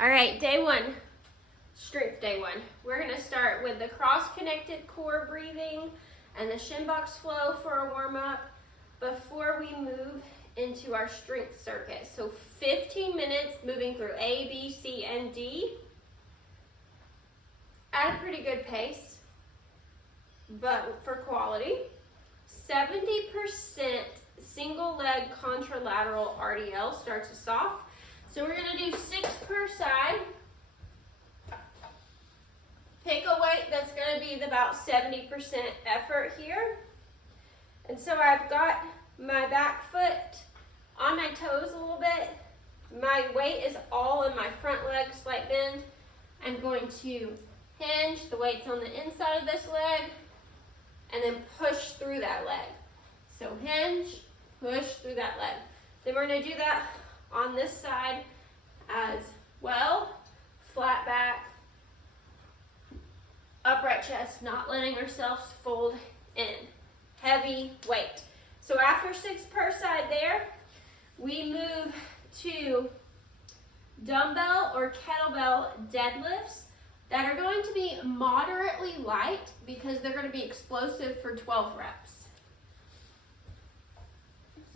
All right, day one, strength day one. We're gonna start with the cross-connected core breathing and the shin box flow for a warm-up before we move into our strength circuit. So 15 minutes moving through A, B, C, and D at a pretty good pace, but for quality. 70% single leg contralateral RDL starts us off. So we're gonna do 6 per side. Pick a weight that's gonna be about 70% effort here. And so I've got my back foot on my toes a little bit. My weight is all in my front leg, slight bend. I'm going to hinge, the weight's on the inside of this leg, and then push through that leg. So hinge, push through that leg. Then we're gonna do that on this side as well. Flat back, upright chest, not letting ourselves fold in. Heavy weight. So after 6 per side there, we move to dumbbell or kettlebell deadlifts that are going to be moderately light because they're going to be explosive for 12 reps.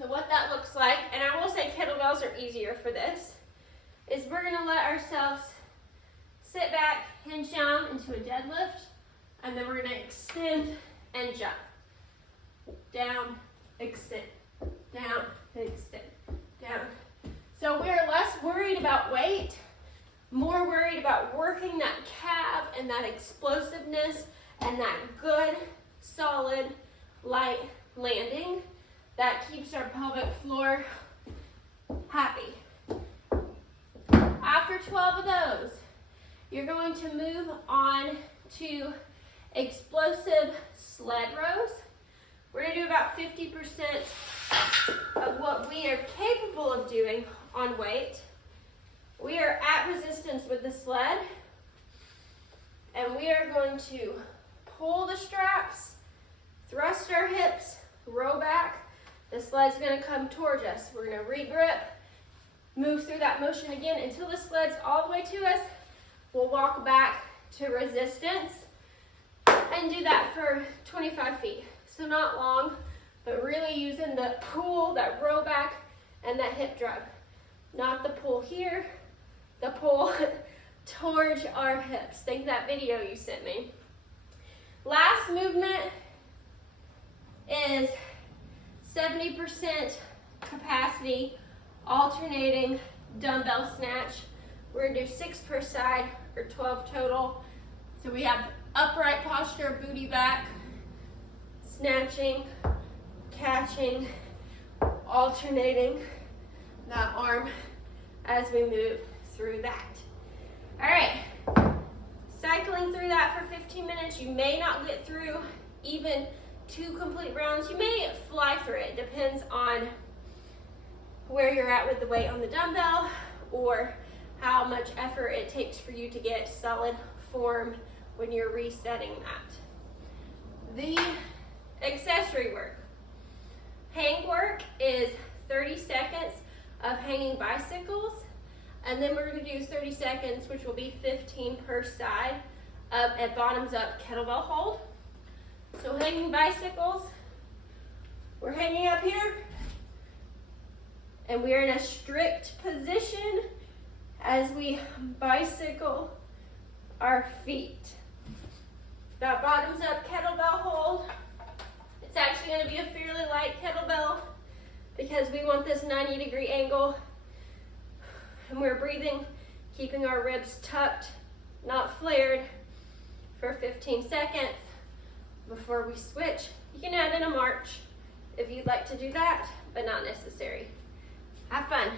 So what that looks like, and I will say kettlebells are easier for this, is we're going to let ourselves sit back, hinge down into a deadlift, and then we're going to extend and jump. Down, extend, down, extend, down. So we're less worried about weight, more worried about working that calf and that explosiveness and that good, solid, light landing that keeps our pelvic floor happy. After 12 of those, you're going to move on to explosive sled rows. We're going to do about 50% of what we are capable of doing on weight. We are at resistance with the sled, and we are going to pull the straps, thrust our hips, row back. The sled's going to come towards us. We're going to regrip, move through that motion again until the sled's all the way to us. We'll walk back to resistance and do that for 25 feet. So not long, but really using the pull, that row back, and that hip drive. Not the pull here, the pull towards our hips. Think of that video you sent me. Last movement is 70% capacity, alternating dumbbell snatch. We're gonna do 6 per side, or 12 total. So we have upright posture, booty back, snatching, catching, alternating that arm as we move through that. All right, cycling through that for 15 minutes. You may not get through even 2 complete rounds. You may fly through it. Depends on where you're at with the weight on the dumbbell or how much effort it takes for you to get solid form when you're resetting that. The accessory work. Hang work is 30 seconds of hanging bicycles, and then we're going to do 30 seconds, which will be 15 per side of a bottoms up kettlebell hold. So hanging bicycles, we're hanging up here, and we're in a strict position as we bicycle our feet. That bottoms up kettlebell hold, it's actually going to be a fairly light kettlebell because we want this 90-degree angle, and we're breathing, keeping our ribs tucked, not flared, for 15 seconds before we switch. You can add in a march if you'd like to do that, but not necessary. Have fun.